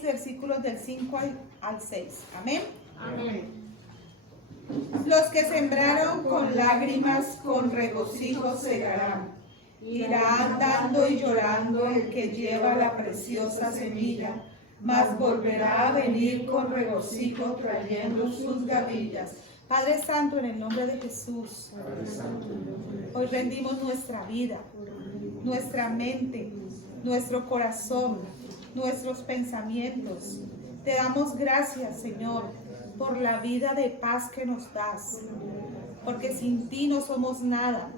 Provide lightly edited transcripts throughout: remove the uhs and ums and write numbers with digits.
6, versículos del 5 al 6. Amén. Amén. Los que sembraron con lágrimas, con regocijo segarán. Irá andando y llorando el que lleva la preciosa semilla, mas volverá a venir con regocijo trayendo sus gavillas. Padre Santo, en el nombre de Jesús, hoy rendimos nuestra vida, nuestra mente, nuestro corazón, nuestros pensamientos. Te damos gracias, Señor, por la vida de paz que nos das, porque sin ti no somos nada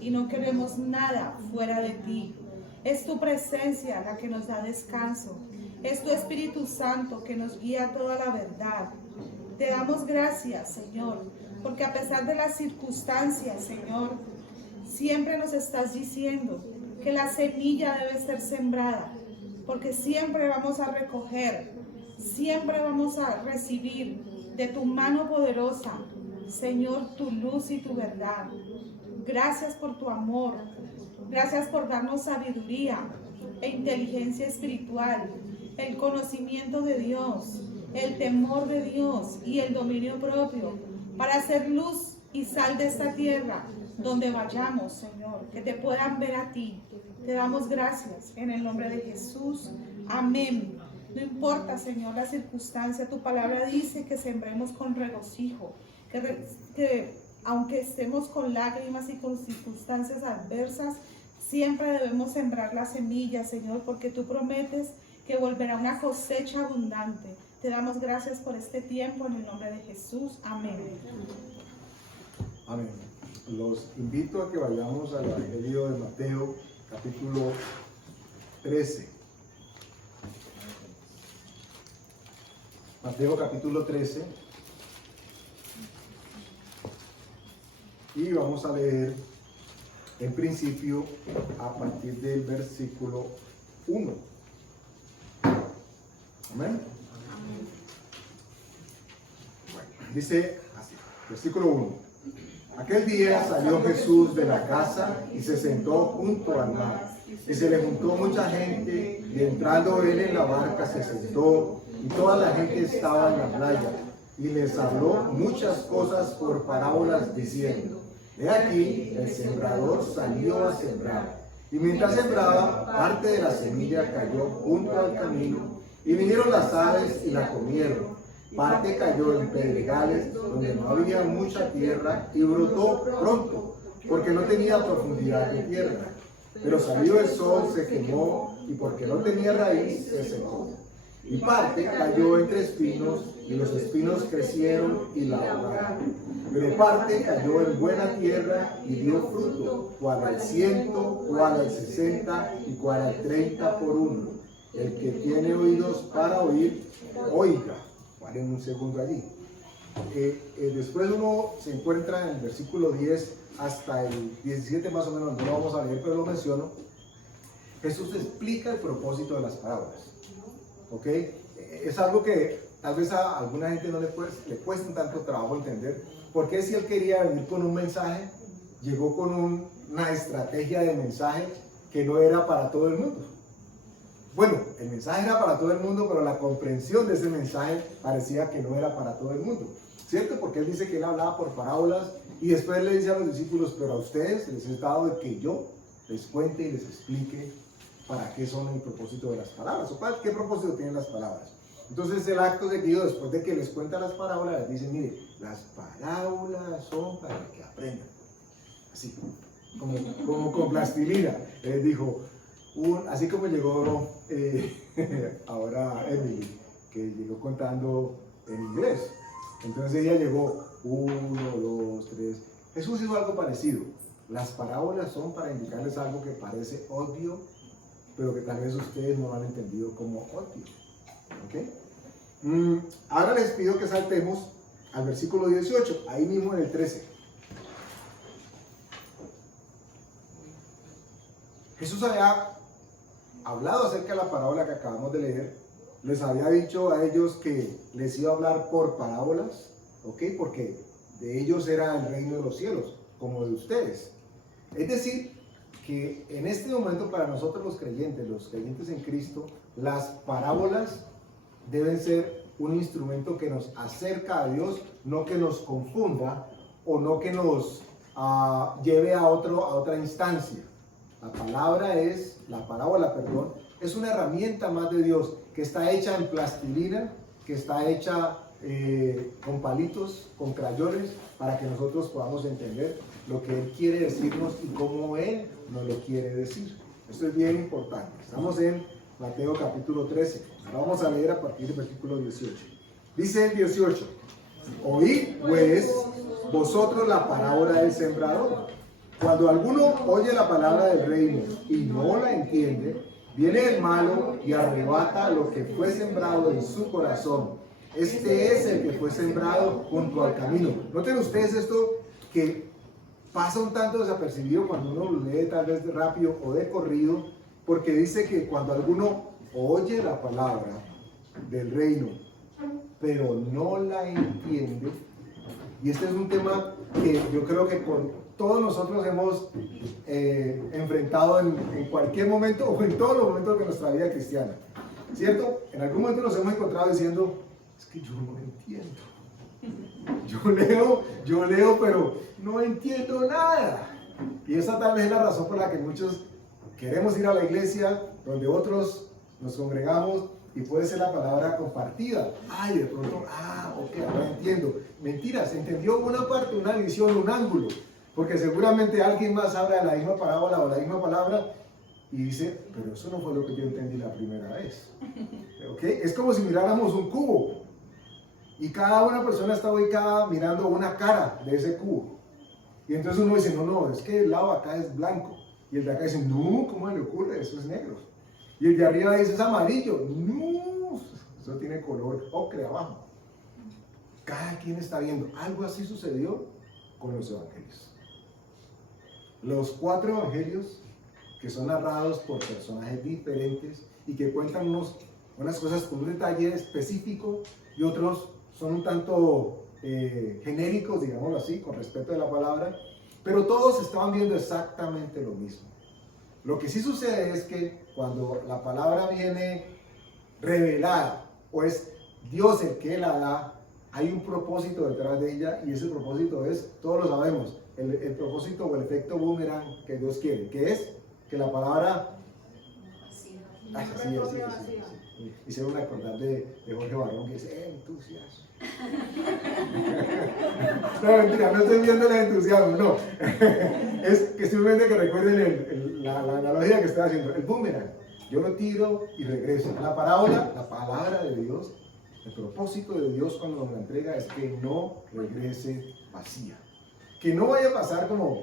y no queremos nada fuera de ti. Es tu presencia la que nos da descanso, es tu Espíritu Santo que nos guía a toda la verdad. Te damos gracias, Señor, porque a pesar de las circunstancias, Señor, siempre nos estás diciendo que la semilla debe ser sembrada, porque siempre vamos a recoger, siempre vamos a recibir de tu mano poderosa, Señor, tu luz y tu verdad. Gracias por tu amor, gracias por darnos sabiduría e inteligencia espiritual, el conocimiento de Dios, el temor de Dios y el dominio propio para hacer luz y sal de esta tierra donde vayamos, Señor, que te puedan ver a ti. Te damos gracias en el nombre de Jesús. Amén. No importa, Señor, la circunstancia, tu palabra dice que sembremos con regocijo, que aunque estemos con lágrimas y con circunstancias adversas, siempre debemos sembrar la semilla, Señor, porque tú prometes que volverá una cosecha abundante. Te damos gracias por este tiempo en el nombre de Jesús. Amén. Amén. Los invito a que vayamos al Evangelio de Mateo, capítulo 13. Mateo capítulo 13. Y vamos a leer en principio a partir del versículo 1. Amén. Bueno, dice así, versículo 1. Aquel día salió Jesús de la casa y se sentó junto al mar. Y se le juntó mucha gente, y entrando él en la barca se sentó, y toda la gente estaba en la playa. Y les habló muchas cosas por parábolas, diciendo: He aquí, el sembrador salió a sembrar. Y mientras sembraba, parte de la semilla cayó junto al camino, y vinieron las aves y la comieron. Parte cayó en pedregales, donde no había mucha tierra, y brotó pronto, porque no tenía profundidad de tierra. Pero salió el sol, se quemó, y porque no tenía raíz, se secó. Y parte cayó entre espinos, y los espinos crecieron y la ahogaron. Pero parte cayó en buena tierra y dio fruto, cual al 100, cual al 60 y cual al 30 por uno. El que tiene oídos para oír, oiga. Paren un segundo allí. Después uno se encuentra en el versículo 10 hasta el 17 más o menos, no lo vamos a leer, pero lo menciono. Jesús explica el propósito de las parábolas. ¿Ok? Es algo que tal vez a alguna gente no le cuesta un tanto trabajo entender. Porque si él quería venir con un mensaje, llegó con una estrategia de mensaje que no era para todo el mundo. Bueno, el mensaje era para todo el mundo, pero la comprensión de ese mensaje parecía que no era para todo el mundo. ¿Cierto? Porque él dice que él hablaba por parábolas y después le dice a los discípulos: pero a ustedes les he dado de que yo les cuente y les explique para qué son el propósito de las palabras, o para qué propósito tienen las palabras. Entonces el acto seguido, después de que les cuenta las parábolas, les dice: mire, las parábolas son para que aprendan. Así, como con plastilina. Él dijo, así como llegó ahora Emily, que llegó contando en inglés. Entonces ella llegó 1, 2, 3. Jesús hizo algo parecido. Las parábolas son para indicarles algo que parece obvio, pero que tal vez ustedes no han entendido como obvio. ¿Ok? Ahora les pido que saltemos al versículo 18, ahí mismo en el 13. Jesús había hablado acerca de la parábola que acabamos de leer. Les había dicho a ellos que les iba a hablar por parábolas, ¿ok? Porque de ellos era el reino de los cielos, como de ustedes. Es decir, que en este momento para nosotros los creyentes en Cristo, las parábolas deben ser un instrumento que nos acerca a Dios, no que nos confunda o no que nos lleve a otra instancia. La parábola, es una herramienta más de Dios que está hecha en plastilina, que está hecha con palitos, con crayones, para que nosotros podamos entender lo que Él quiere decirnos y cómo Él nos lo quiere decir. Esto es bien importante. Estamos en Mateo capítulo 13. Ahora vamos a leer a partir del versículo 18. Dice el 18: oíd pues vosotros la parábola del sembrador. Cuando alguno oye la palabra del reino y no la entiende, viene el malo y arrebata lo que fue sembrado en su corazón. Este es el que fue sembrado junto al camino. Noten ustedes esto que pasa un tanto desapercibido cuando uno lo lee tal vez rápido o de corrido, porque dice que cuando alguno oye la palabra del reino, pero no la entiende, y este es un tema que yo creo que con todos nosotros hemos enfrentado en cualquier momento o en todos los momentos de nuestra vida cristiana, ¿cierto? En algún momento nos hemos encontrado diciendo, es que yo no entiendo. Yo leo, pero no entiendo nada. Y esa tal vez es la razón por la que muchos queremos ir a la iglesia, donde otros nos congregamos y puede ser la palabra compartida. Ay, de pronto, ok, ahora entiendo. Mentiras, entendió una parte, una visión, un ángulo, porque seguramente alguien más habla de la misma parábola o la misma palabra y dice, pero eso no fue lo que yo entendí la primera vez. ¿Ok? Es como si miráramos un cubo y cada una persona está ubicada mirando una cara de ese cubo. Y entonces uno dice, no, es que el lado acá es blanco. Y el de acá dice, no, ¿cómo le ocurre? Eso es negro. Y el de arriba dice, es amarillo. No, eso tiene color ocre abajo. Cada quien está viendo. Algo así sucedió con los evangelios. Los 4 evangelios que son narrados por personajes diferentes y que cuentan unas cosas con un detalle específico y otros son un tanto genéricos, digámoslo así, con respecto a la palabra, pero todos estaban viendo exactamente lo mismo. Lo que sí sucede es que cuando la palabra viene revelada, o es Dios el que la da, hay un propósito detrás de ella, y ese propósito es, todos lo sabemos, el propósito o el efecto boomerang que Dios quiere, que es que la palabra... Sí. Hicieron acordar de Jorge Barón que dice, entusiasmo. No, mentira, no estoy viendo el entusiasmo, no. Es que simplemente que recuerden la analogía que estoy haciendo. El boomerang, yo lo tiro y regreso. La parábola, la palabra de Dios, el propósito de Dios cuando nos la entrega es que no regrese vacía. Que no vaya a pasar como,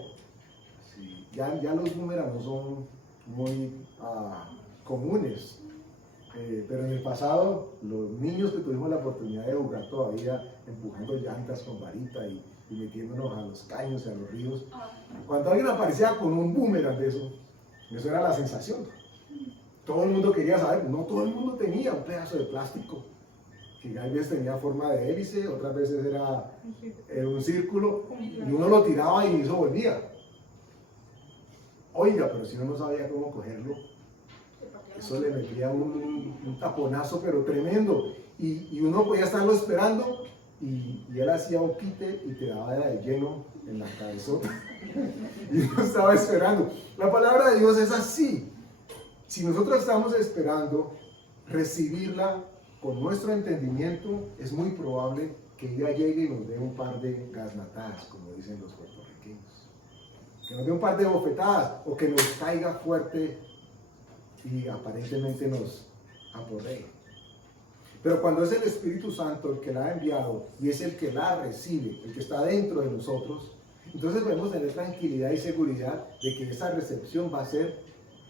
ya los boomerangs no son muy comunes. Pero en el pasado, los niños que tuvimos la oportunidad de jugar todavía empujando llantas con varita y metiéndonos a los caños y a los ríos, cuando alguien aparecía con un boomerang de eso era la sensación. Todo el mundo quería saber, no todo el mundo tenía un pedazo de plástico, que a veces tenía forma de hélice, otras veces era un círculo, y uno lo tiraba y eso volvía. Oiga, pero si uno no sabía cómo cogerlo, eso le metía un taponazo pero tremendo y uno podía estarlo esperando y él hacía un quite y te daba de lleno en la cabezota y uno estaba esperando. La palabra de Dios es así. Si nosotros estamos esperando recibirla con nuestro entendimiento, es muy probable que ella llegue y nos dé un par de gasnatadas, como dicen los puertorriqueños, que nos dé un par de bofetadas o que nos caiga fuerte y aparentemente nos aporrea. Pero cuando es el Espíritu Santo el que la ha enviado y es el que la recibe, el que está dentro de nosotros, entonces podemos tener tranquilidad y seguridad de que esa recepción va a ser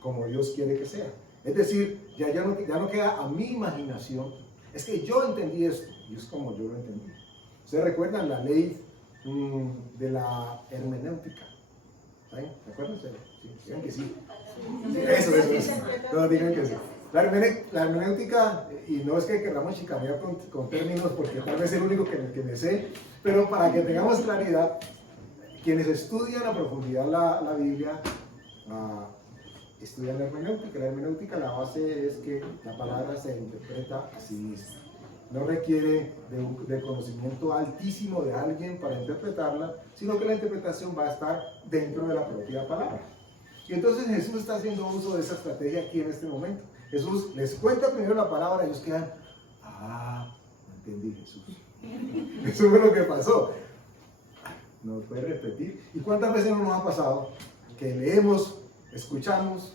como Dios quiere que sea. Es decir, ya no queda a mi imaginación, es que yo entendí esto y es como yo lo entendí. ¿Ustedes recuerdan la ley de la hermenéutica? ¿Saben? ¿Recuerdan? Sí, digan que sí. Eso. No, digan que sí. La hermenéutica, y no es que queramos chicanear con términos, porque tal vez es el único que me sé, pero para que tengamos claridad, quienes estudian a profundidad la Biblia, estudian hermenéutica. La hermenéutica, la base es que la palabra se interpreta a sí misma. No requiere de conocimiento altísimo de alguien para interpretarla, sino que la interpretación va a estar dentro de la propia palabra. Y entonces Jesús está haciendo uso de esa estrategia aquí en este momento. Jesús les cuenta primero la palabra y ellos quedan, no entendí, Jesús. Eso fue lo que pasó. ¿Nos puede repetir? ¿Y cuántas veces no nos ha pasado que leemos, escuchamos,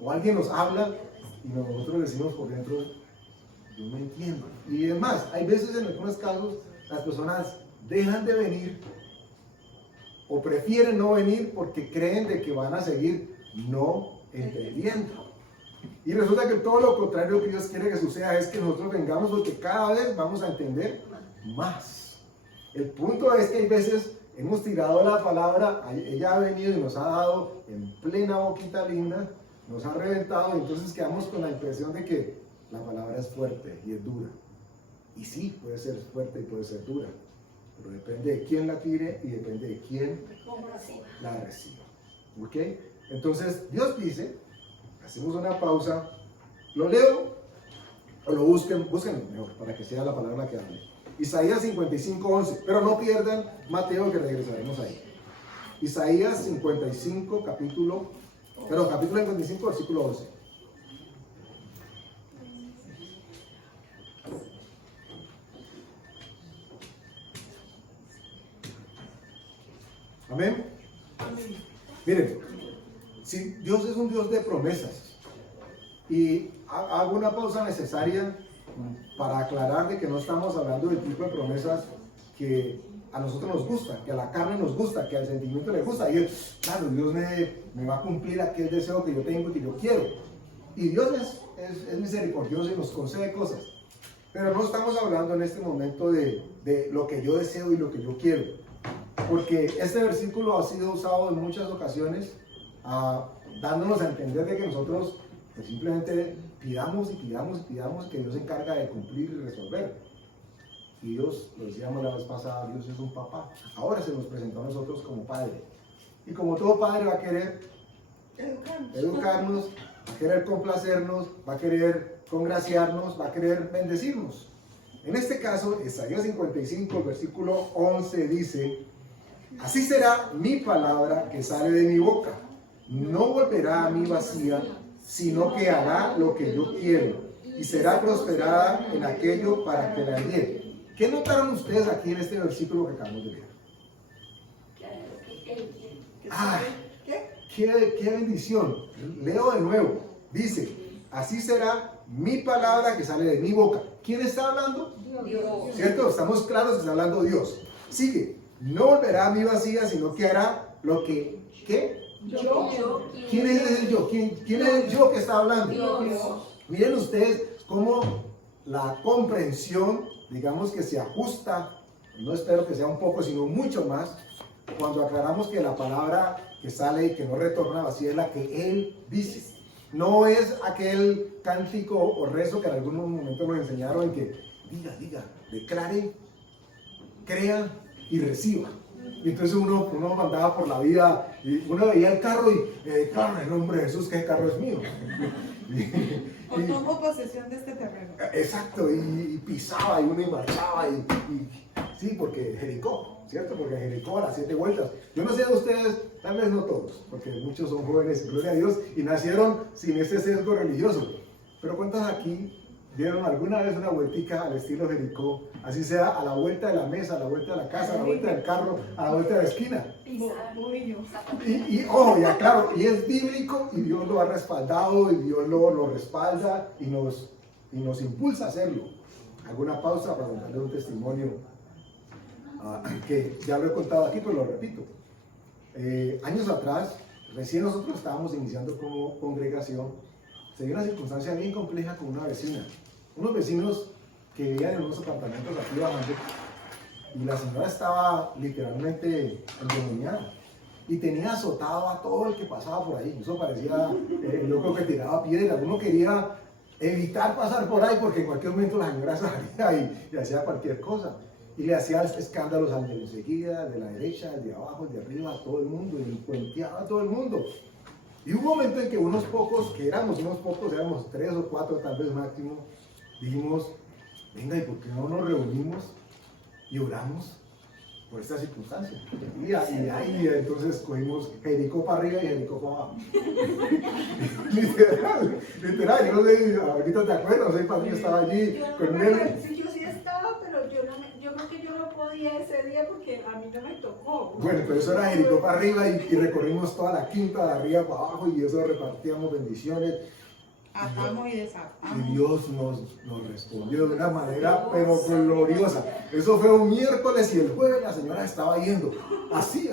o alguien nos habla y nosotros decimos por dentro, yo no entiendo? Y es más, hay veces en algunos casos las personas dejan de venir o prefieren no venir porque creen de que van a seguir no entendiendo. Y resulta que todo lo contrario que Dios quiere que suceda es que nosotros vengamos porque cada vez vamos a entender más. El punto es que hay veces hemos tirado la palabra, ella ha venido y nos ha dado en plena boquita linda, nos ha reventado y entonces quedamos con la impresión de que la palabra es fuerte y es dura. Y sí, puede ser fuerte y puede ser dura, pero depende de quién la tire y depende de quién la reciba. ¿Ok? Entonces Dios dice, hacemos una pausa, lo leo o lo busquen mejor para que sea la palabra que hable. Isaías 55:11, pero no pierdan Mateo, que regresaremos ahí. Isaías 55, capítulo 55, versículo 11. Amén. Miren, si Dios es un Dios de promesas, y hago una pausa necesaria para aclarar de que no estamos hablando del tipo de promesas que a nosotros nos gusta, que a la carne nos gusta, que al sentimiento le gusta. Y claro, Dios me va a cumplir aquel deseo que yo tengo y que yo quiero. Y Dios es misericordioso y nos concede cosas. Pero no estamos hablando en este momento de lo que yo deseo y lo que yo quiero. Porque este versículo ha sido usado en muchas ocasiones dándonos a entender de que nosotros pues simplemente pidamos y pidamos y pidamos, que Dios se encarga de cumplir y resolver. Y Dios, lo decíamos la vez pasada, Dios es un papá. Ahora se nos presentó a nosotros como padre. Y como todo padre va a querer educarnos, va a querer complacernos, va a querer congraciarnos, va a querer bendecirnos. En este caso, Isaías 55, versículo 11 dice, así será mi palabra que sale de mi boca. No volverá a mí vacía, sino que hará lo que yo quiero y será prosperada en aquello para que la envíe. ¿Qué notaron ustedes aquí en este versículo que acabamos de leer? ¡Qué bendición! Leo de nuevo. Dice, así será mi palabra que sale de mi boca. ¿Quién está hablando? Dios. ¿Cierto? Estamos claros que está hablando Dios. Sigue, no volverá a mí vacía, sino que hará lo que... ¿Qué? Yo. ¿Quién es el yo? ¿Quién es el yo que está hablando? Dios. Miren ustedes cómo la comprensión, digamos que se ajusta, no espero que sea un poco, sino mucho más, cuando aclaramos que la palabra que sale y que no retorna vacía es la que Él dice. No es aquel cántico o rezo que en algún momento nos enseñaron en que diga, declare, crea y reciba. Y entonces uno andaba por la vida y uno veía el carro y claro, en el nombre de Jesús, que el carro es mío. O tomo posesión de este terreno. Exacto, y pisaba y uno marchaba sí, porque Jericó, ¿cierto? Porque Jericó a las 7 vueltas. Yo no sé de ustedes, tal vez no todos, porque muchos son jóvenes, gloria a Dios, y nacieron sin ese sesgo religioso. Pero ¿cuántos aquí dieron alguna vez una vueltica al estilo Jericó? Así sea a la vuelta de la mesa, a la vuelta de la casa, a la vuelta del carro, a la vuelta de la esquina. Ojo, ya claro, y es bíblico y Dios lo ha respaldado y Dios lo respalda y nos impulsa a hacerlo. Hago una pausa para contarle un testimonio que ya lo he contado aquí, pero lo repito. Años atrás, recién nosotros estábamos iniciando como congregación, se dio una circunstancia bien compleja con una vecina. Unos vecinos que vivían en unos apartamentos aquí bajando, y la señora estaba literalmente endemoniada y tenía azotado a todo el que pasaba por ahí. Eso parecía el loco que tiraba piedras. Uno quería evitar pasar por ahí porque en cualquier momento la señora salía y hacía cualquier cosa. Y le hacía escándalos al de enseguida, de la derecha, al de abajo, al de arriba, a todo el mundo, y puenteaba a todo el mundo. Y hubo un momento en que unos pocos, que éramos unos pocos, éramos 3 o 4 tal vez máximo, dijimos, venga, ¿y por qué no nos reunimos y oramos por esta circunstancia? Y ahí entonces cogimos Jericó para arriba y Jericó para abajo. literal, yo no sé, ahorita te acuerdas, no sé, para mí estaba allí Yo no con me él. acuerdo, sí, yo sí estaba, pero yo creo que yo no podía ese día porque a mí no me tocó. Bueno, pero eso era Jericó para arriba y recorrimos toda la quinta de arriba para abajo y eso repartíamos bendiciones. Atamos y Y desatamos. Dios nos respondió de una manera pero gloriosa. Eso fue un miércoles y el jueves la señora estaba yendo. Así.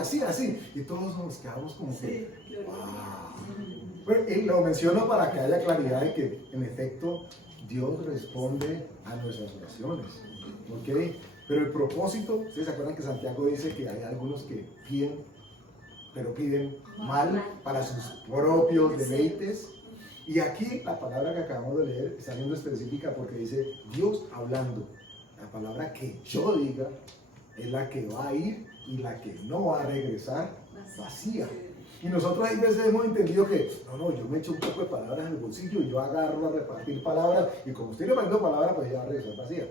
Y todos nos quedamos como que, wow. Bueno, y lo menciono para que haya claridad de que en efecto Dios responde a nuestras oraciones. ¿Ok? Pero el propósito, ¿ustedes se acuerdan que Santiago dice que hay algunos que piden, pero piden mal para sus propios deleites? Y aquí la palabra que acabamos de leer está siendo específica porque dice Dios hablando. La palabra que yo diga es la que va a ir y la que no va a regresar vacía. Y nosotros hay veces hemos entendido que, no, yo me echo un poco de palabras en el bolsillo y yo agarro a repartir palabras y como estoy repartiendo palabras, pues ya va a regresar vacía.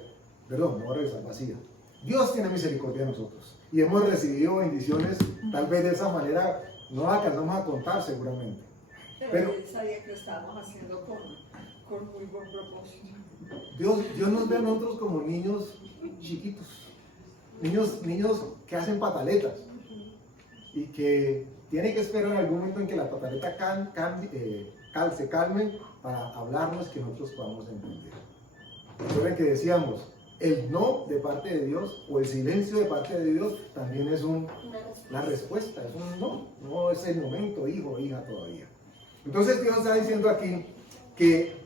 Perdón, no va a regresar vacía. Dios tiene misericordia de nosotros y hemos recibido bendiciones, tal vez de esa manera no la alcanzamos a contar seguramente. Pero él sabía que lo estábamos haciendo con muy buen propósito. Dios nos ve a nosotros como niños chiquitos, niños que hacen pataletas y que tienen que esperar en algún momento en que la pataleta se calme para hablarnos que nosotros podamos entender. Recuerden que decíamos, el no de parte de Dios o el silencio de parte de Dios también es la respuesta, es un no es el momento, hijo o hija todavía. Entonces Dios está diciendo aquí que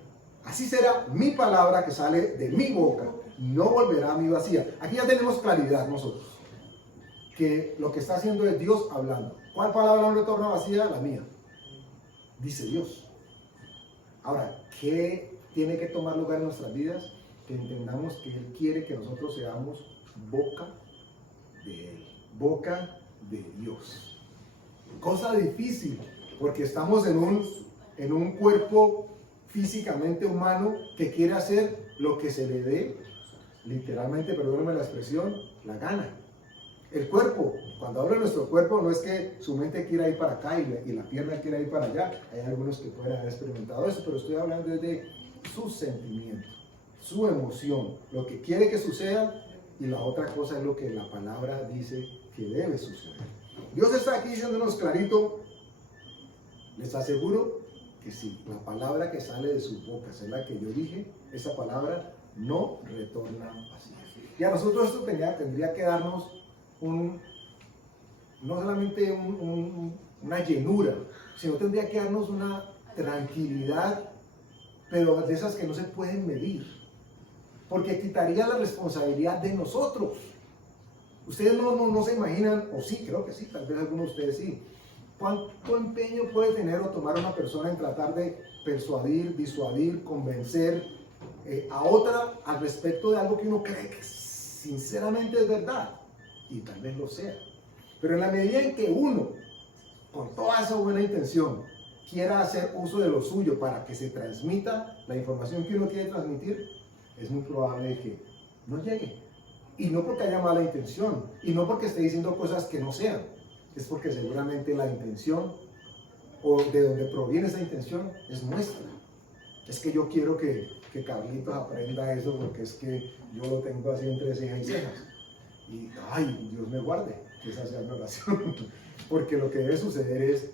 así será mi palabra que sale de mi boca, no volverá a mí vacía. Aquí ya tenemos claridad nosotros, que lo que está haciendo es Dios hablando. ¿Cuál palabra no retorna vacía? La mía. Dice Dios. Ahora, ¿qué tiene que tomar lugar en nuestras vidas? Que entendamos que Él quiere que nosotros seamos boca de Él, boca de Dios. Cosa difícil, porque estamos en un cuerpo físicamente humano que quiere hacer lo que se le dé, literalmente, perdónenme la expresión, la gana. El cuerpo, cuando hablo de nuestro cuerpo, no es que su mente quiera ir para acá y la pierna quiera ir para allá. Hay algunos que pueden haber experimentado eso, pero estoy hablando de su sentimiento, su emoción, lo que quiere que suceda, y la otra cosa es lo que la palabra dice que debe suceder. Dios está aquí diciéndonos clarito. Les aseguro que si la palabra que sale de sus bocas es la que yo dije, esa palabra no retorna vacía. Y a nosotros esto tendría que darnos no solamente una llenura, sino tendría que darnos una tranquilidad, pero de esas que no se pueden medir, porque quitaría la responsabilidad de nosotros. Ustedes no se imaginan, o sí, creo que sí, tal vez algunos de ustedes sí, ¿cuánto empeño puede tener o tomar una persona en tratar de persuadir, disuadir, convencer a otra al respecto de algo que uno cree que sinceramente es verdad? Y tal vez lo sea. Pero en la medida en que uno, con toda esa buena intención, quiera hacer uso de lo suyo para que se transmita la información que uno quiere transmitir, es muy probable que no llegue. Y no porque haya mala intención, y no porque esté diciendo cosas que no sean, es porque seguramente la intención o de donde proviene esa intención es nuestra. Es que yo quiero que Carlitos aprenda eso porque es que yo lo tengo así entre cejas y cejas. Y ay, Dios me guarde que esa sea mi oración. Porque lo que debe suceder es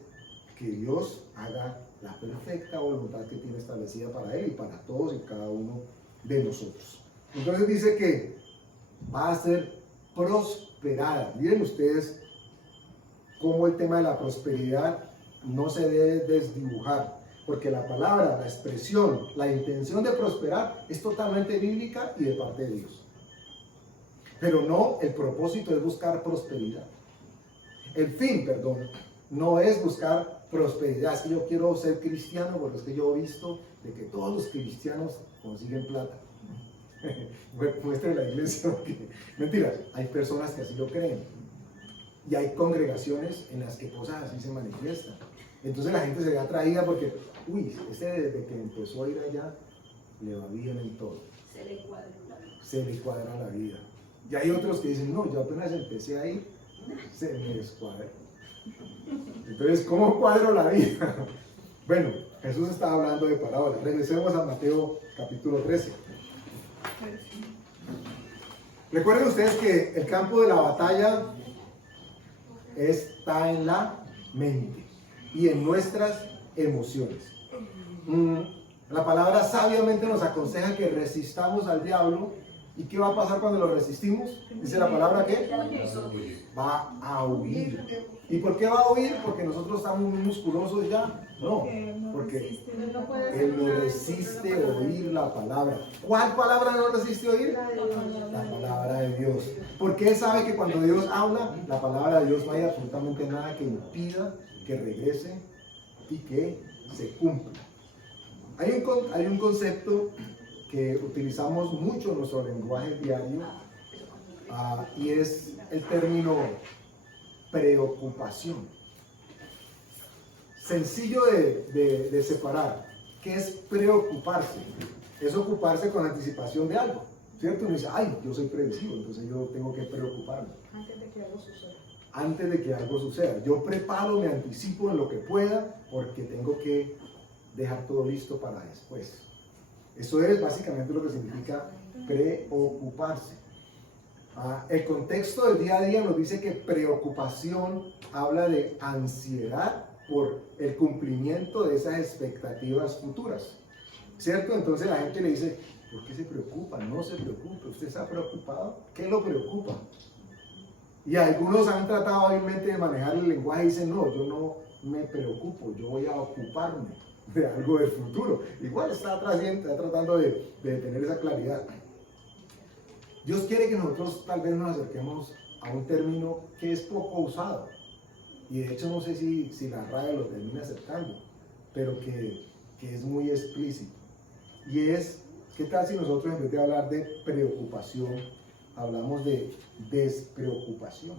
que Dios haga la perfecta voluntad que tiene establecida para Él y para todos y cada uno de nosotros. Entonces dice que va a ser prosperada. Miren ustedes cómo el tema de la prosperidad no se debe desdibujar, porque la palabra, la expresión, la intención de prosperar es totalmente bíblica y de parte de Dios. Pero no, el propósito es buscar prosperidad. El fin, perdón, no es buscar prosperidad. Es que yo quiero ser cristiano porque es que yo he visto de que todos los cristianos consiguen plata. Muestre la iglesia porque, mentiras, hay personas que así lo creen. Y hay congregaciones en las que cosas así se manifiestan. Entonces la gente se ve atraída porque, uy, ese desde que empezó a ir allá, le va bien en todo. Se le cuadra la vida. Se le cuadra la vida. Y hay otros que dicen, no, yo apenas empecé ahí, se me descuadra. Entonces, ¿cómo cuadro la vida? Bueno, Jesús estaba hablando de parábolas. Regresemos a Mateo capítulo 13. Recuerden ustedes que el campo de la batalla está en la mente y en nuestras emociones. La palabra sabiamente nos aconseja que resistamos al diablo. ¿Y qué va a pasar cuando lo resistimos? Dice la palabra que va a huir. ¿Y por qué va a huir? Porque nosotros estamos muy musculosos ya. No, porque él no resiste oír la palabra. ¿Cuál palabra no resiste oír? La palabra de Dios. Porque él sabe que cuando Dios habla, la palabra de Dios no hay absolutamente nada que impida que regrese y que se cumpla. Hay un concepto que utilizamos mucho en nuestro lenguaje diario y es el término preocupación. Sencillo de separar. ¿Qué es preocuparse? Es ocuparse con anticipación de algo, ¿cierto? Uno dice, ay, yo soy previsivo, entonces yo tengo que preocuparme. Antes de que algo suceda. Antes de que algo suceda. Yo preparo, me anticipo en lo que pueda, porque tengo que dejar todo listo para después. Eso es básicamente lo que significa preocuparse. El contexto del día a día nos dice que preocupación habla de ansiedad por el cumplimiento de esas expectativas futuras, ¿cierto? Entonces la gente le dice, ¿por qué se preocupa? No se preocupe, ¿usted está preocupado? ¿Qué lo preocupa? Y algunos han tratado hábilmente de manejar el lenguaje y dicen, no, yo no me preocupo, yo voy a ocuparme de algo del futuro. Igual está tratando de tener esa claridad. Dios quiere que nosotros tal vez nos acerquemos a un término que es poco usado. Y de hecho no sé si la RAE lo termina aceptando, pero que es muy explícito. Y es, ¿qué tal si nosotros en vez de hablar de preocupación, hablamos de despreocupación?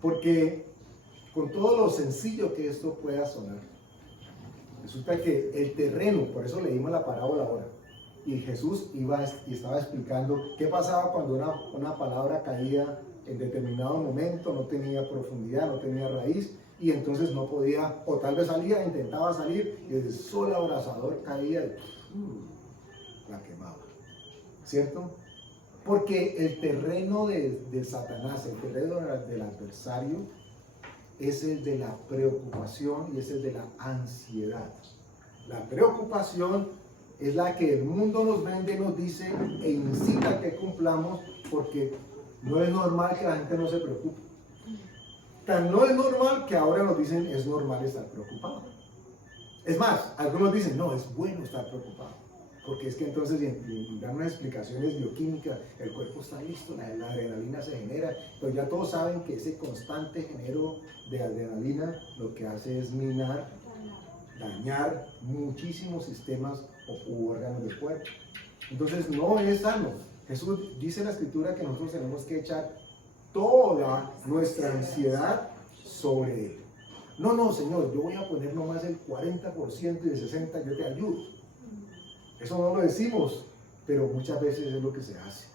Porque con todo lo sencillo que esto pueda sonar, resulta que el terreno, por eso leímos la parábola ahora, y Jesús estaba explicando qué pasaba cuando una palabra caía en determinado momento, no tenía profundidad, no tenía raíz, y entonces no podía, o tal vez salía, intentaba salir, y el sol abrasador caía y la quemaba, ¿cierto? Porque el terreno de Satanás, el terreno del adversario, es el de la preocupación y es el de la ansiedad. La preocupación es la que el mundo nos vende, nos dice e incita a que cumplamos, porque no es normal que la gente no se preocupe. Tan no es normal que ahora nos dicen es normal estar preocupado. Es más, algunos dicen no, es bueno estar preocupado, porque es que entonces dan unas explicaciones bioquímicas, el cuerpo está listo, la adrenalina se genera, pero ya todos saben que ese constante genero de adrenalina lo que hace es minar, dañar muchísimos sistemas u órganos del cuerpo. Entonces no es sano. Jesús dice en la escritura que nosotros tenemos que echar toda nuestra ansiedad sobre él. No, Señor, yo voy a poner nomás el 40% y el 60% yo te ayudo. Eso no lo decimos, pero muchas veces es lo que se hace.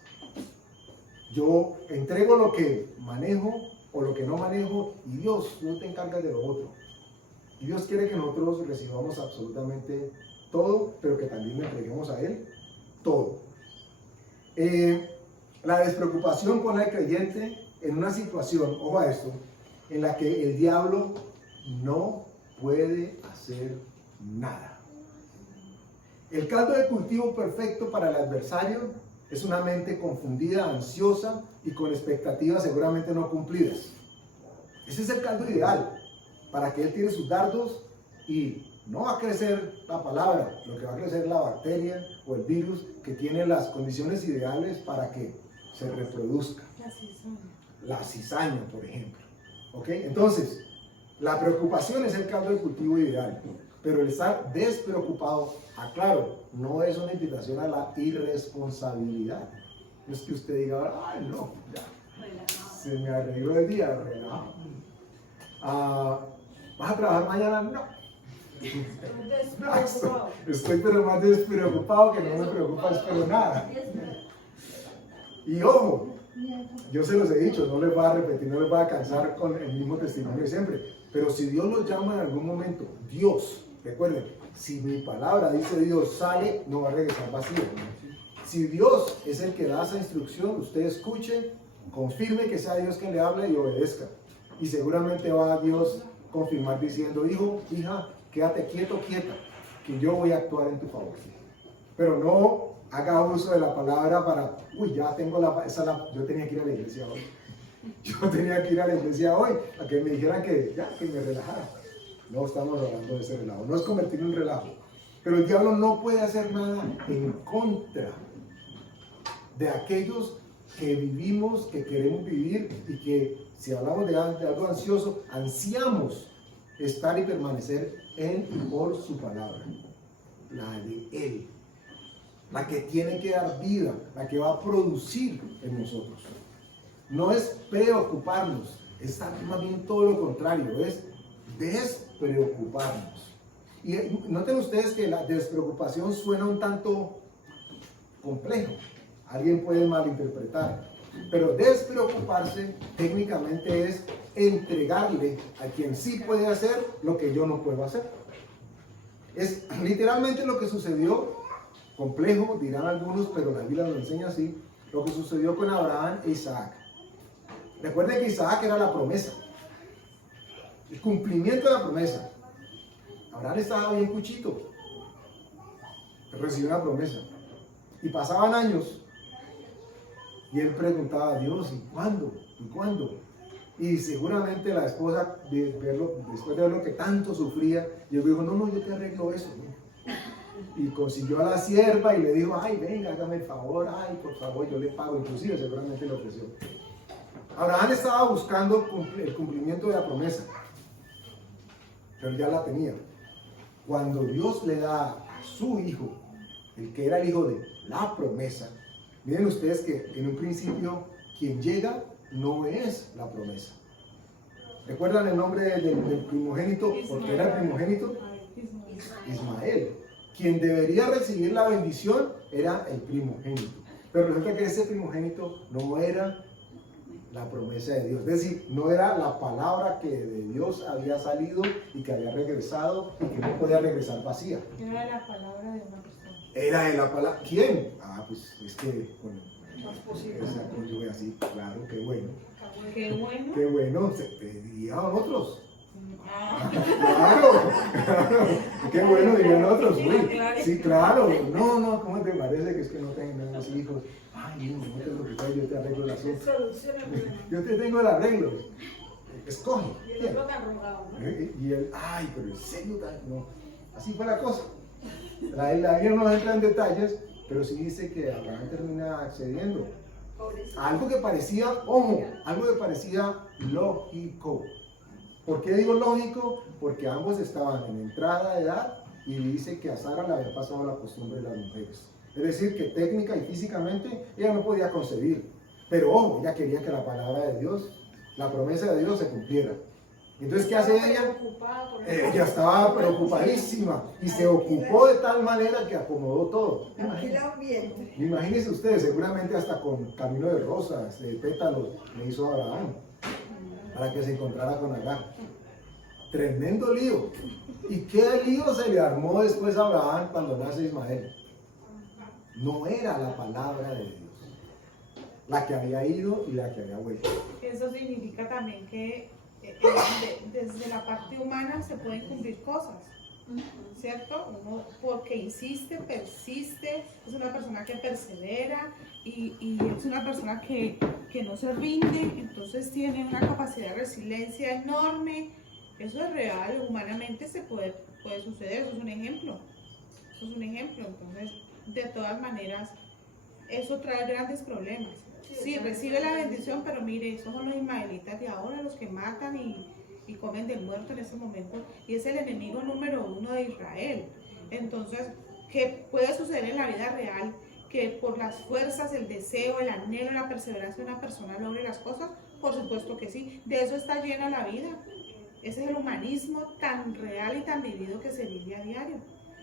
Yo entrego lo que manejo o lo que no manejo y Dios, tú te encargas de lo otro. Y Dios quiere que nosotros recibamos absolutamente todo, pero que también le entreguemos a Él todo. La despreocupación con el creyente en una situación, ojo a esto, en la que el diablo no puede hacer nada. El caldo de cultivo perfecto para el adversario es una mente confundida, ansiosa y con expectativas seguramente no cumplidas. Ese es el caldo ideal para que él tire sus dardos y no va a crecer la palabra, lo que va a crecer la bacteria o el virus que tiene las condiciones ideales para que se reproduzca. La cizaña, por ejemplo. ¿Ok? Entonces, la preocupación es el caldo de cultivo ideal, pero el estar despreocupado, aclaro, no es una invitación a la irresponsabilidad. No es que usted diga, ay no, ya, se me arregló el día, relajado. ¿vas a trabajar mañana? No. Despreocupado. Estoy pero más despreocupado que no me preocupa, espero nada. Y ojo, yo se los he dicho, no les voy a repetir, no les voy a cansar con el mismo testimonio de siempre. Pero si Dios los llama en algún momento, Dios, recuerden, si mi palabra dice Dios sale, no va a regresar vacío. Si Dios es el que da esa instrucción, usted escuche, confirme que sea Dios quien le habla y obedezca. Y seguramente va a Dios confirmar diciendo, hijo, hija, quédate quieto, quieta, que yo voy a actuar en tu favor. Pero no haga uso de la palabra para, uy, ya tengo yo tenía que ir a la iglesia hoy. Yo tenía que ir a la iglesia hoy, a que me dijeran que me relajara. No estamos hablando de ese relajo, no es convertirlo en relajo. Pero el diablo no puede hacer nada en contra de aquellos que vivimos, que queremos vivir y que, si hablamos de algo ansioso, ansiamos estar y permanecer en y por su palabra, la de Él, la que tiene que dar vida, la que va a producir en nosotros. No es preocuparnos, es más bien todo lo contrario, es despreocuparnos. Y noten ustedes que la despreocupación suena un tanto complejo, alguien puede malinterpretar, pero despreocuparse técnicamente es entregarle a quien sí puede hacer lo que yo no puedo hacer. Es literalmente lo que sucedió, complejo dirán algunos, pero la Biblia lo enseña así, lo que sucedió con Abraham e Isaac. Recuerden que Isaac era la promesa, el cumplimiento de la promesa. Abraham estaba bien cuchito, recibió una promesa. Y pasaban años y él preguntaba a Dios, ¿y cuándo? ¿Y cuándo? Y seguramente la esposa, después de ver lo que tanto sufría, yo dijo, no, yo te arreglo eso, ¿no? Y consiguió a la sierva y le dijo, ay, venga, hágame el favor, ay, por favor, yo le pago. Inclusive seguramente le ofreció. Abraham estaba buscando el cumplimiento de la promesa, pero ya la tenía. Cuando Dios le da a su hijo, el que era el hijo de la promesa, miren ustedes que en un principio quien llega no es la promesa. ¿Recuerdan el nombre del primogénito? Porque era el primogénito Ismael. Quien debería recibir la bendición era el primogénito. Pero resulta que ese primogénito no era la promesa de Dios. Es decir, no era la palabra que de Dios había salido y que había regresado y que no podía regresar vacía. Era la palabra de una persona. Era de la palabra. ¿Quién? Pues es que, bueno, Más posible. yo voy así, claro, qué bueno. Qué bueno. Qué bueno, se pedirían otros. Ah, Claro, qué bueno, dirían otros. Sí, Uy, claro. sí, claro. No, ¿cómo te parece que es que no tenemos hijos? Ay, no te preocupes, yo te arreglo el asunto. Soluciona el problema. Yo te tengo el arreglo. Escoge. Y el otro tan rogado, ¿no? Y él, ay, pero en serio, no. Así fue la cosa. La Biblia no entra en detalles, pero sí dice que Abraham termina accediendo. Pobrecito. Algo que parecía, ojo, algo que parecía lógico. ¿Por qué digo lógico? Porque ambos estaban en entrada de edad y dice que a Sara le había pasado la costumbre de las mujeres. Es decir, que técnica y físicamente ella no podía concebir. Pero ojo, ella quería que la palabra de Dios, la promesa de Dios se cumpliera. Entonces, ¿qué hace ella? Ella estaba preocupadísima y se ocupó de tal manera que acomodó todo. El ambiente. Imagínense ustedes, seguramente hasta con camino de rosas, de pétalos, le hizo a Abraham para que se encontrara con Agar. Tremendo lío. ¿Y qué lío se le armó después a Abraham cuando nace Ismael? No era la palabra de Dios, la que había ido y la que había vuelto. eso significa también que desde la parte humana se pueden cumplir cosas, ¿cierto? Uno porque insiste, persiste, es una persona que persevera y es una persona que no se rinde, entonces tiene una capacidad de resiliencia enorme. Eso es real, humanamente puede suceder, eso es un ejemplo. Entonces, de todas maneras, eso trae grandes problemas. Sí, recibe la bendición, pero mire, somos los ismaelitas de ahora, los que matan y comen del muerto en este momento, y es el enemigo número 1 de Israel. Entonces, ¿qué puede suceder en la vida real? Que por las fuerzas, el deseo, el anhelo, la perseverancia de una persona logre las cosas, por supuesto que sí. De eso está llena la vida. Ese es el humanismo tan real y tan vivido que se vive a diario.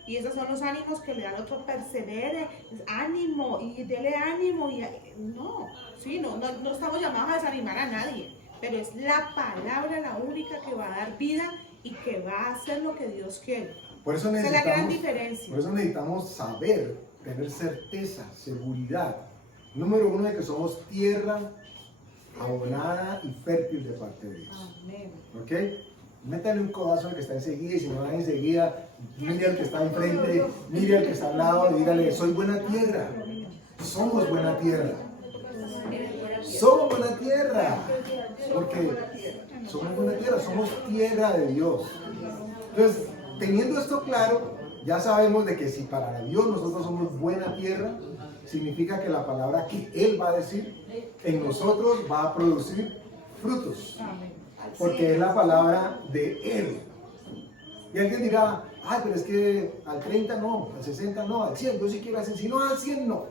Y esos son los ánimos que le da al otro, persevere, ánimo, y dele ánimo. No estamos llamados a desanimar a nadie, pero es la palabra la única que va a dar vida y que va a hacer lo que Dios quiere. Por eso Esa es la gran necesitamos, diferencia. por eso necesitamos saber, tener certeza, seguridad. Número uno, de que somos tierra abonada y fértil de parte de Dios. Amén. ¿Ok? Métale un codazo al que está enseguida, y si no va enseguida, mire al que está enfrente, mire al que está al lado y dígale: soy buena tierra. Somos buena tierra. Somos buena tierra. Porque somos buena tierra, somos tierra de Dios. Entonces, teniendo esto claro, ya sabemos de que si para Dios nosotros somos buena tierra, significa que la palabra que Él va a decir en nosotros va a producir frutos. Porque es la palabra de Él. Y alguien dirá: ay, pero es que al 30 no, al 60 no, al 100, yo sí quiero hacer, si no al 100 no.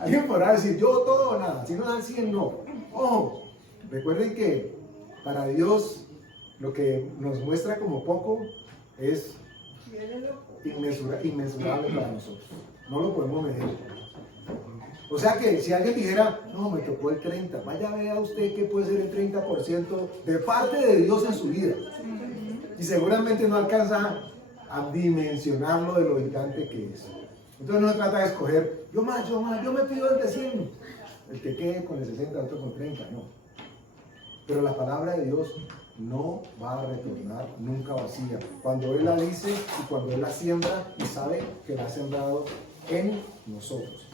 Alguien podrá decir: yo todo o nada, si no al 100 no. Ojo, recuerden que para Dios lo que nos muestra como poco es inmensurable para nosotros. No lo podemos medir. O sea que si alguien dijera: no, me tocó el 30, vaya, vea usted que puede ser el 30% de parte de Dios en su vida. Y seguramente no alcanza a dimensionarlo de lo gigante que es. Entonces no se trata de escoger: yo me pido el de 100. El que quede con el 60, otro con 30, no. Pero la palabra de Dios no va a retornar nunca vacía. Cuando Él la dice y cuando Él la siembra, y sabe que la ha sembrado en nosotros.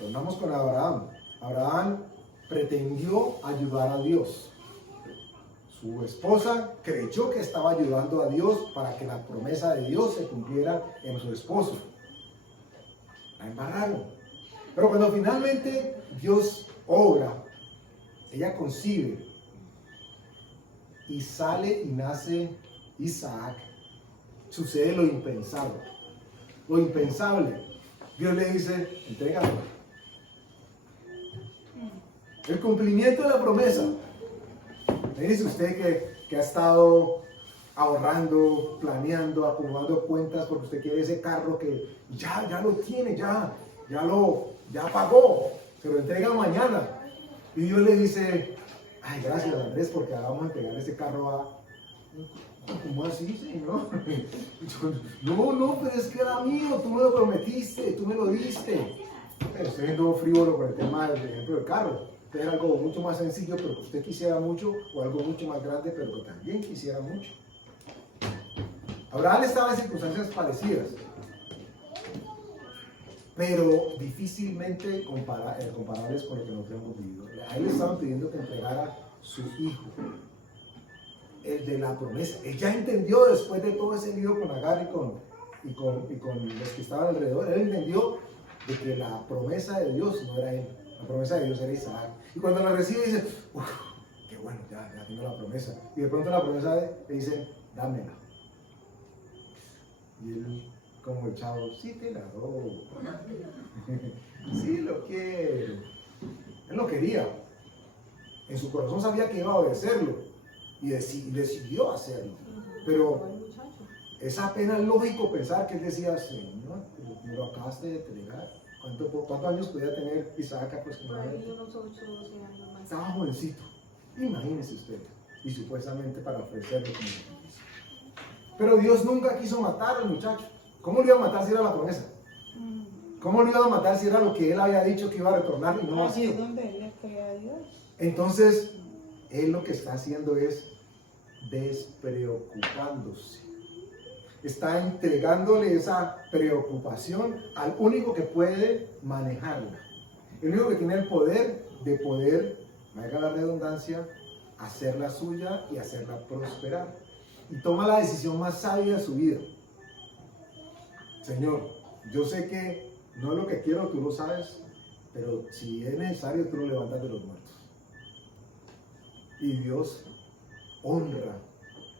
Tornamos con Abraham. Abraham pretendió ayudar a Dios. Su esposa creyó que estaba ayudando a Dios para que la promesa de Dios se cumpliera en su esposo. La embarraron. Pero cuando finalmente Dios obra, ella concibe y sale y nace Isaac, sucede lo impensable. Lo impensable. Dios le dice: entrégalo. El cumplimiento de la promesa. Me dice usted que ha estado ahorrando, planeando, acumulando cuentas porque usted quiere ese carro que ya lo tiene, ya pagó, se lo entrega mañana. Y Dios le dice: ay, gracias Andrés, porque vamos a entregar ese carro a... ¿Cómo así, Señor? No, pero es que era mío, tú me lo prometiste, tú me lo diste. Pero estoy siendo frívolo con el tema del ejemplo del carro. Usted era algo mucho más sencillo, pero que usted quisiera mucho, o algo mucho más grande, pero que también quisiera mucho. Abraham estaba en circunstancias parecidas, pero difícilmente comparables con lo que nosotros hemos vivido. A él le estaban pidiendo que entregara su hijo, el de la promesa. Él ya entendió, después de todo ese lío con Agar y con los que estaban alrededor, él entendió de que la promesa de Dios no era él, la promesa de Dios era Isaac. Y cuando la recibe dice: uff, qué bueno, ya tengo la promesa. Y de pronto la promesa le dice: dámela. Y él, como el chavo: sí te la doy. Sí lo quiero. Él lo quería. En su corazón sabía que iba a obedecerlo. Y decidió hacerlo. Pero es apenas lógico pensar que él decía: Señor, me lo acabaste de entregar. ¿Cuántos años podía tener Isaac aproximadamente? Estaba jovencito. Imagínese usted. Y supuestamente para ofrecerlo como sacrificio. Pero Dios nunca quiso matar al muchacho. ¿Cómo lo iba a matar si era la promesa? ¿Cómo lo iba a matar si era lo que él había dicho que iba a retornar y no ha sido? Entonces, él lo que está haciendo es despreocupándose. Está entregándole esa preocupación al único que puede manejarla. El único que tiene el poder de poder, valga la redundancia, hacerla suya y hacerla prosperar. Y toma la decisión más sabia de su vida. Señor, yo sé que no es lo que quiero, tú lo sabes, pero si es necesario, tú lo levantas de los muertos. Y Dios honra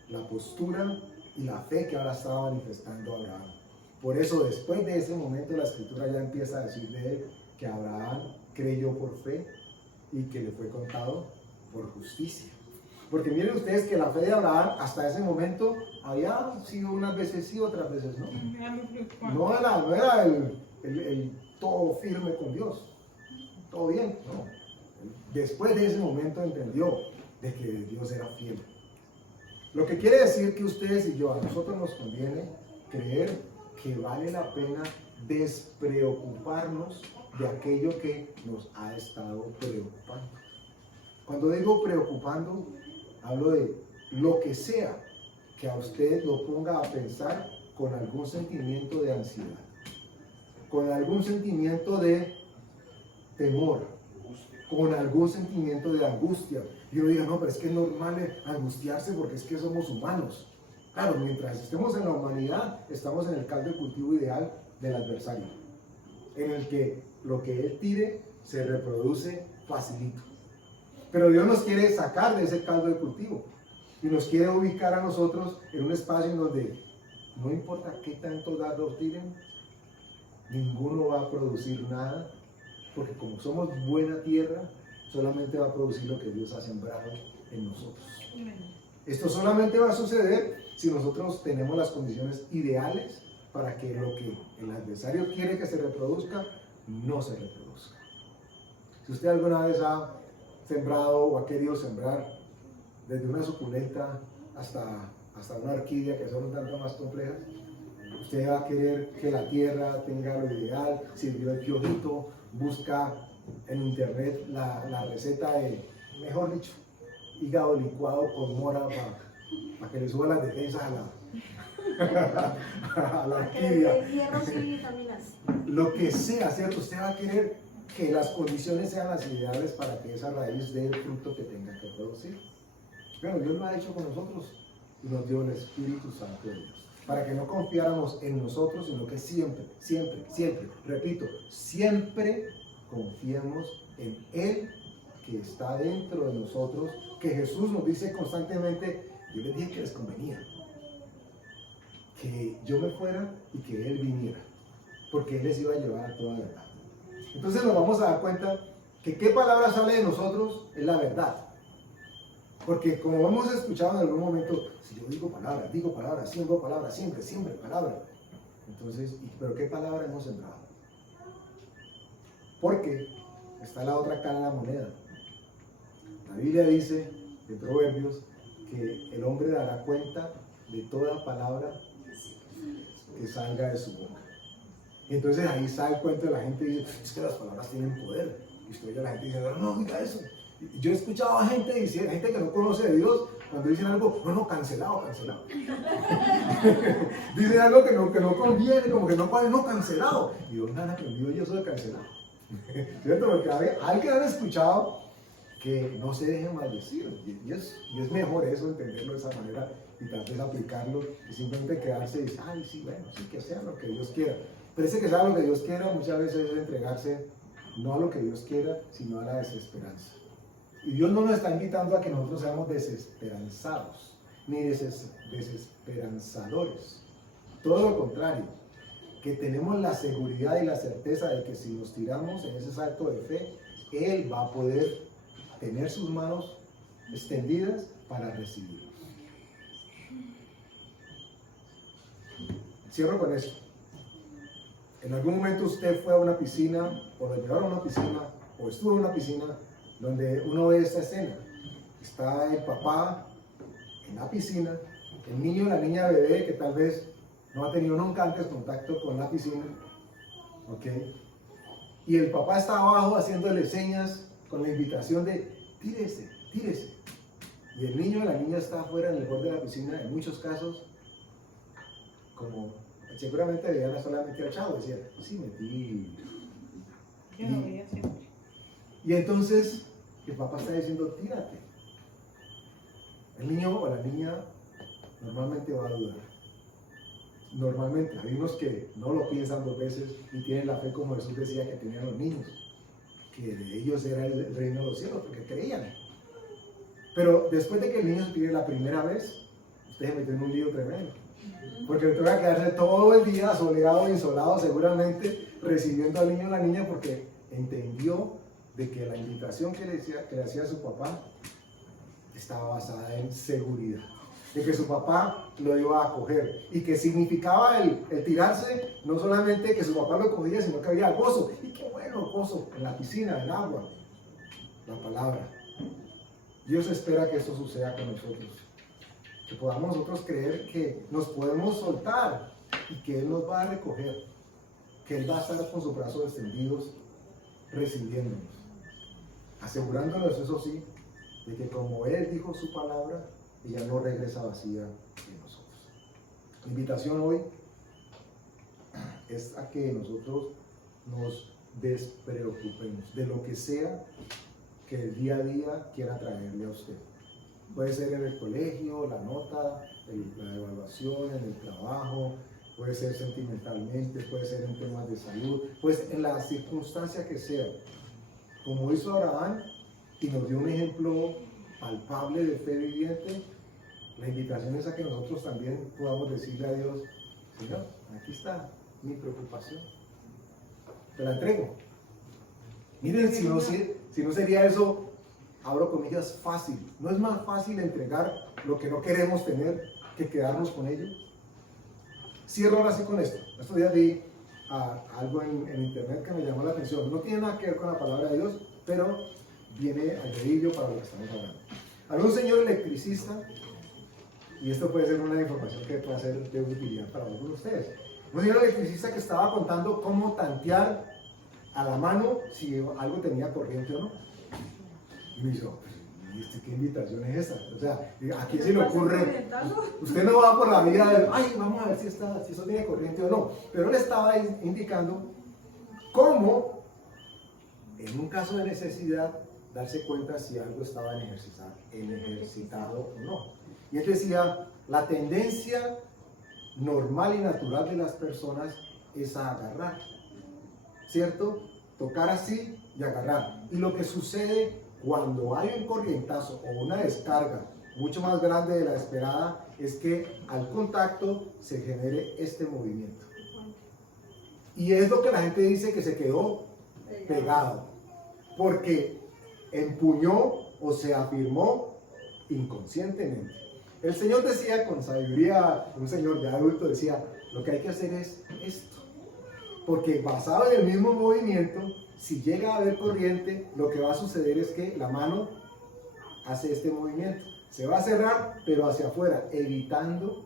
la postura y la fe que ahora estaba manifestando Abraham. Por eso, después de ese momento, la Escritura ya empieza a decir de él que Abraham creyó por fe y que le fue contado por justicia. Porque miren ustedes que la fe de Abraham hasta ese momento había sido unas veces sí, otras veces no. No era el todo firme con Dios, todo bien, no. Después de ese momento entendió de que Dios era fiel. Lo que quiere decir que ustedes y yo, a nosotros nos conviene creer que vale la pena despreocuparnos de aquello que nos ha estado preocupando. Cuando digo preocupando, hablo de lo que sea que a usted lo ponga a pensar con algún sentimiento de ansiedad, con algún sentimiento de temor, con algún sentimiento de angustia. Y uno diga, no, pero es que es normal angustiarse porque es que somos humanos. Claro, mientras estemos en la humanidad, estamos en el caldo de cultivo ideal del adversario, en el que lo que él tire se reproduce facilito. Pero Dios nos quiere sacar de ese caldo de cultivo y nos quiere ubicar a nosotros en un espacio en donde no importa qué tantos dardos tiren, ninguno va a producir nada, porque como somos buena tierra, solamente va a producir lo que Dios ha sembrado en nosotros. Esto solamente va a suceder si nosotros tenemos las condiciones ideales para que lo que el adversario quiere que se reproduzca, no se reproduzca. Si usted alguna vez ha sembrado o ha querido sembrar desde una suculenta hasta una orquídea, que son un tanto más complejas, usted va a querer que la tierra tenga lo ideal, sirvió el piojito, busca en internet la receta de, mejor dicho, hígado licuado con mora para que le suba las defensas a la orquídea. Hierros y vitaminas. Lo que sea, ¿cierto? Usted va a querer que las condiciones sean las ideales para que esa raíz dé el fruto que tenga que producir. Pero Dios lo ha hecho con nosotros y nos dio el Espíritu Santo de Dios, para que no confiáramos en nosotros, sino que siempre, repito, siempre confiemos en Él que está dentro de nosotros, que Jesús nos dice constantemente, yo les dije que les convenía, que yo me fuera y que Él viniera, porque Él les iba a llevar a toda verdad. Entonces nos vamos a dar cuenta que qué palabra sale de nosotros es la verdad. Porque como hemos escuchado en algún momento, si yo digo palabra, siempre palabra. Entonces, ¿pero qué palabra hemos sembrado? Porque está la otra cara de la moneda. La Biblia dice, en Proverbios, que el hombre dará cuenta de toda palabra que salga de su boca. Y entonces ahí sale el cuento de la gente y dice, es que las palabras tienen poder. Y usted oye a la gente dice, no, mira eso. Y yo he escuchado a gente que no conoce de Dios, cuando dicen algo, no, cancelado. Dicen algo que no conviene, como que no vale, no, cancelado. Y ¿dónde han aprendido ellos eso de cancelado? ¿Cierto? Porque hay que haber escuchado que no se dejen maldecir. Y es mejor eso, entenderlo de esa manera y tal vez aplicarlo y simplemente quedarse y decir, ay, sí, bueno, sí, que sea lo que Dios quiera. Pero ese que sea lo que Dios quiera muchas veces es entregarse no a lo que Dios quiera, sino a la desesperanza. Y Dios no nos está invitando a que nosotros seamos desesperanzados, ni desesperanzadores. Todo lo contrario, que tenemos la seguridad y la certeza de que si nos tiramos en ese salto de fe, Él va a poder tener sus manos extendidas para recibirnos. Cierro con esto. En algún momento usted fue a una piscina, o lo llevaron a una piscina, o estuvo en una piscina, donde uno ve esta escena. Está el papá en la piscina, el niño y la niña bebé que tal vez no ha tenido nunca antes contacto con la piscina, ¿ok? Y el papá está abajo haciéndole señas con la invitación de tírese. Y el niño y la niña está afuera en el borde de la piscina, en muchos casos, como seguramente veían solamente al chavo, decían, sí, me tiro. Yo lo veía siempre. Y entonces el papá está diciendo, tírate. El niño o la niña normalmente va a dudar. Normalmente, hay unos que no lo piensan dos veces y tienen la fe como Jesús decía que tenían los niños, que de ellos era el reino de los cielos, porque creían. Pero después de que el niño se tire la primera vez, usted se metió en un lío tremendo. Porque le toca quedarse todo el día soleado e insolado, seguramente recibiendo al niño o la niña, porque entendió de que la invitación que le hacía su papá estaba basada en seguridad, de que su papá lo iba a acoger y que significaba el tirarse, no solamente que su papá lo cogía, sino que había gozo. Y qué bueno gozo en la piscina, en el agua, la palabra. Dios espera que esto suceda con nosotros, que podamos nosotros creer que nos podemos soltar y que Él nos va a recoger, que Él va a estar con sus brazos extendidos recibiéndonos, asegurándonos, eso sí, de que como Él dijo su palabra, ella no regresa vacía de nosotros. La invitación hoy es a que nosotros nos despreocupemos de lo que sea que el día a día quiera traerle a usted. Puede ser en el colegio, la nota, la evaluación, en el trabajo, puede ser sentimentalmente, puede ser en temas de salud, pues en la circunstancia que sea. Como hizo Abraham y nos dio un ejemplo palpable de fe viviente, la invitación es a que nosotros también podamos decirle a Dios: Señor, aquí está mi preocupación, te la entrego. Miren, si no sería eso, abro comillas, fácil. ¿No es más fácil entregar lo que no queremos tener que quedarnos con ello? Cierro ahora sí con esto. Estos días vi algo en internet que me llamó la atención. No tiene nada que ver con la palabra de Dios, pero viene al dedillo para lo que estamos hablando. Había un señor electricista, y esto puede ser una información que puede ser de utilidad para algunos de ustedes. Un señor electricista que estaba contando cómo tantear a la mano si algo tenía corriente o no. Y me dijo: ¿qué invitación es esta? O sea, ¿a quién se le ocurre? Usted no va por la vida de, ay, vamos a ver si eso tiene corriente o no. Pero él estaba indicando cómo, en un caso de necesidad, darse cuenta si algo estaba ejercitado o no. Y él decía: la tendencia normal y natural de las personas es a agarrar, ¿cierto? Tocar así y agarrar. Y lo que sucede cuando hay un corrientazo o una descarga mucho más grande de la esperada es que al contacto se genere este movimiento. Y es lo que la gente dice, que se quedó pegado, porque empuñó o se afirmó inconscientemente. El Señor decía con sabiduría, un señor ya adulto decía: lo que hay que hacer es esto, porque basado en el mismo movimiento, si llega a haber corriente, lo que va a suceder es que la mano hace este movimiento, se va a cerrar pero hacia afuera, evitando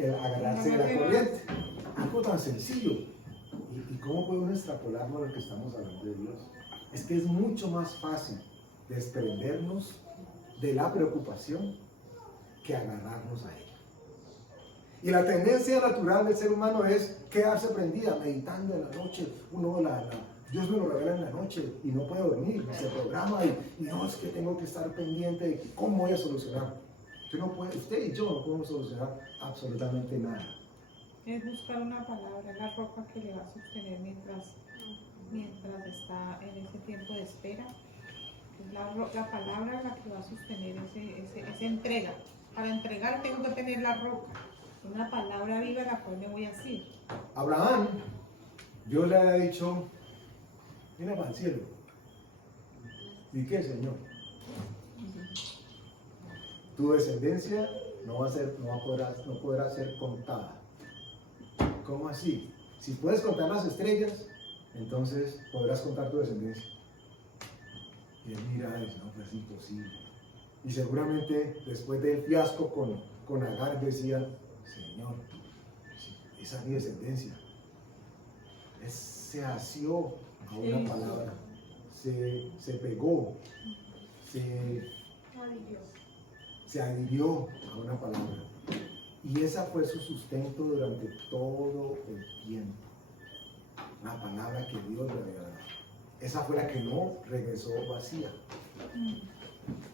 el agarrarse de la corriente. Algo tan sencillo. ¿Y cómo puede uno extrapolarlo a lo que estamos hablando de Dios? Es que es mucho más fácil desprendernos de la preocupación que agarrarnos a ella. Y la tendencia natural del ser humano es quedarse prendida, meditando en la noche. Dios me lo revela en la noche y no puede dormir, se programa y no, es que tengo que estar pendiente de cómo voy a solucionar. Usted y yo no podemos solucionar absolutamente nada. Es buscar una palabra, la roca que le va a sostener mientras está en ese tiempo de espera. Es la palabra la que va a sostener esa entrega. Para entregar tengo que tener la roca, una palabra viva la cual me voy a decir. Abraham, Dios le había dicho: mira para el cielo. ¿Y qué, Señor? Tu descendencia no podrá ser contada. ¿Cómo así? Si puedes contar las estrellas, entonces podrás contar tu descendencia. Y él mira y dice: no, pues es imposible. Y seguramente después del fiasco con Agar decía: Señor, esa es mi descendencia. Él se asió a una palabra, se pegó, se adhirió a una palabra. Y esa fue su sustento durante todo el tiempo. La palabra que Dios le había dado. Esa fue la que no regresó vacía.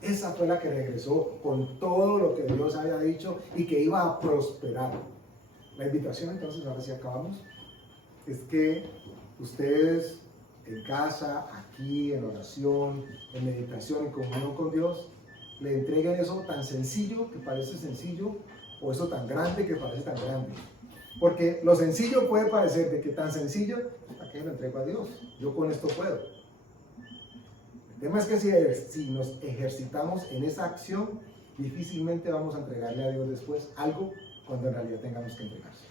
Esa fue la que regresó con todo lo que Dios había dicho y que iba a prosperar. La invitación, entonces, ahora sí acabamos, es que ustedes en casa, aquí, en oración, en meditación, en comunión con Dios, le entreguen eso tan sencillo que parece sencillo, o eso tan grande que parece tan grande. Porque lo sencillo puede parecer de que tan sencillo, ¿para qué lo entrego a Dios? Yo con esto puedo. Además que si nos ejercitamos en esa acción, difícilmente vamos a entregarle a Dios después algo cuando en realidad tengamos que entregarse.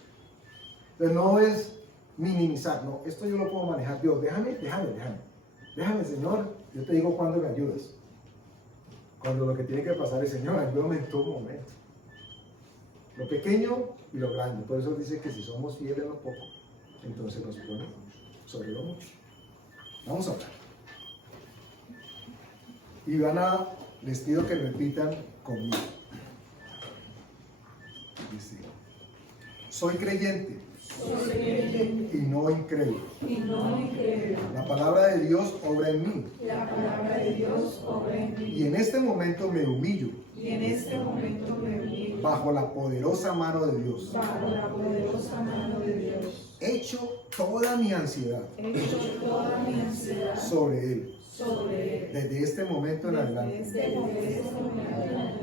Entonces no es minimizar, no, esto yo lo puedo manejar. Dios, déjame, Señor, yo te digo cuándo me ayudas. Cuando lo que tiene que pasar es, Señor, ayúdame en todo momento. Lo pequeño y lo grande. Por eso dice que si somos fieles en lo poco, entonces nos pone sobre lo mucho. Vamos a hablar. Y les pido que repitan conmigo. Dice, soy creyente y no incrédulo. La palabra de Dios obra en mí. Y en este momento me humillo. Bajo la poderosa mano de Dios. Echo toda mi ansiedad sobre Él. Desde este momento en adelante.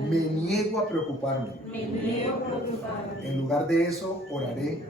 Me niego a preocuparme. En lugar de eso, oraré.